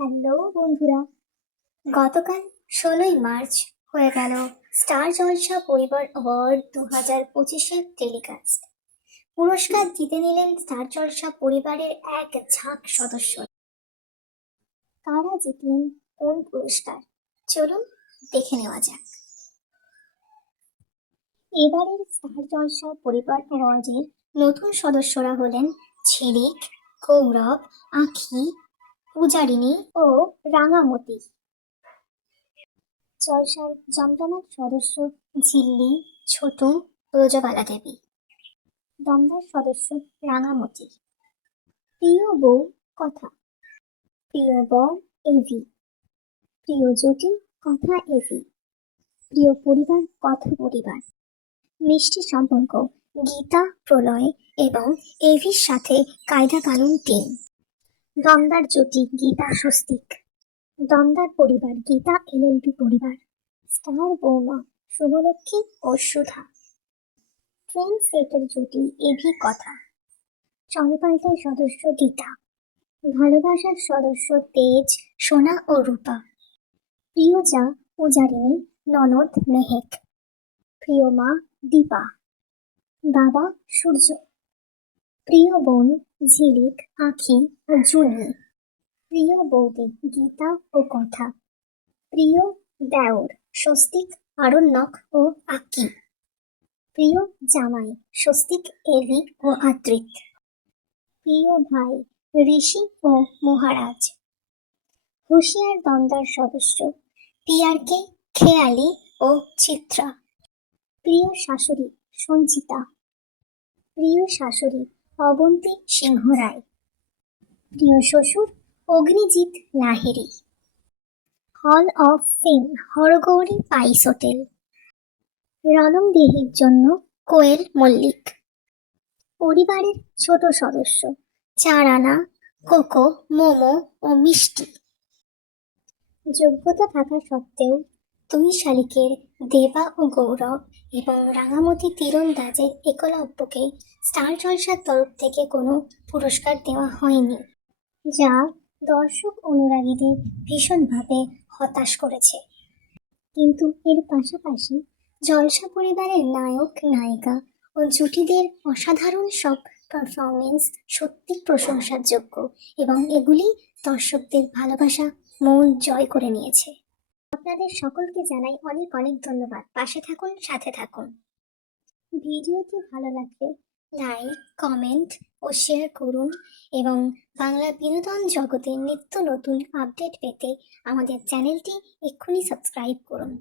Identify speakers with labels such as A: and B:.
A: Hello বন্ধুরা, গতকাল ষোলোই মার্চ হয়ে গেল স্টার জলসা পরিবার অ্যাওয়ার্ড দু হাজার পঁচিশের টেলিকাস্ট। পুরস্কার জিতে নিলেন স্টার জলসা পরিবারের এক ঝাঁক সদস্য। কারা জিতলেন কোন পুরস্কার? চলুন দেখে নেওয়া যাক। এবারের স্টার জলসা পরিবার অ্যাওয়ার্ডের নতুন সদস্যরা হলেন ঝিলিক গৌরব আখি পূজারিনী ও রাঙামতি। জলসার জমজমাট সদস্য ঝিল্লি ছোট ব্রজবালা দেবী। দমদার সদস্য রাঙামতি। প্রিয় বউ কথা। প্রিয় বর এভি। প্রিয় জুটি কথা এভি। প্রিয় পরিবার কথা পরিবার। মিষ্টি সম্পর্ক, গীতা প্রলয় এবং এভির সাথে কায়দা কানুন টিম দমদার জুটি গীতা স্বস্তিক। দমদার পরিবার গীতা এলএলবি পরিবার। স্টার বৌমা, শুভলক্ষ্মী ও সুধা। ট্রেন সেটের জুটি এভি কথা। চলপাল্টার সদস্য গীতা। ভালোবাসার সদস্য তেজ, সোনা ও রূপা। প্রিয়জা পূজারিনী ননদ মেহেক। প্রিয় মা দীপা। বাবা সূর্য। প্রিয় বোন, ঝিলিক আখি ও জুনি প্রিয় বৌদি, গীতা ও কথা। প্রিয় দেওর, স্বস্তিক, আরণ্যক ও আকি। প্রিয় জামাই, স্বস্তিক এভি ও আদ্রিত প্রিয় ভাই, ঋষি ও মহারাজ। হুঁশিয়ার দন্দার সদস্য, পিয়ারকে খেয়ালি ও চিত্রা। প্রিয় শাশুড়ি, সঞ্চিতা। প্রিয় শাশুড়ি অবন্তী সিংহ রায়। প্রিয় শ্বশুর, Agnijit Lahiri. Hall of fame হরগৌরী পাইস হোটেল। রনম দেহির জন্য কোয়েল মল্লিক। পরিবারের ছোট সদস্য চারানা কোকো, মোমো ও মিষ্টি। যোগ্যতা থাকা সত্ত্বেও দুই শালিকের দেবা ও গৌরব এবং রাঙামতি তীরন্দাজের একলব্যকে স্টার জলসার তরফ থেকে কোনো পুরস্কার দেওয়া হয়নি, যা দর্শক অনুরাগীদের ভীষণভাবে হতাশ করেছে। কিন্তু এর পাশাপাশি জলসা পরিবারের নায়ক, নায়িকা ও জুটিদের অসাধারণ সব পারফরমেন্স সত্যি প্রশংসার যোগ্য এবং এগুলি দর্শকদের ভালোবাসা, মন জয় করে নিয়েছে। আপনাদের সকলকে জানাই অনেক অনেক ধন্যবাদ। পাশে থাকুন, সাথে থাকুন। ভিডিওটি ভালো লাগলে লাইক, কমেন্ট ও শেয়ার করুন এবং বাংলা বিনোদন জগতের নিত্য নতুন আপডেট পেতে আমাদের চ্যানেলটি এক্ষুনি সাবস্ক্রাইব করুন।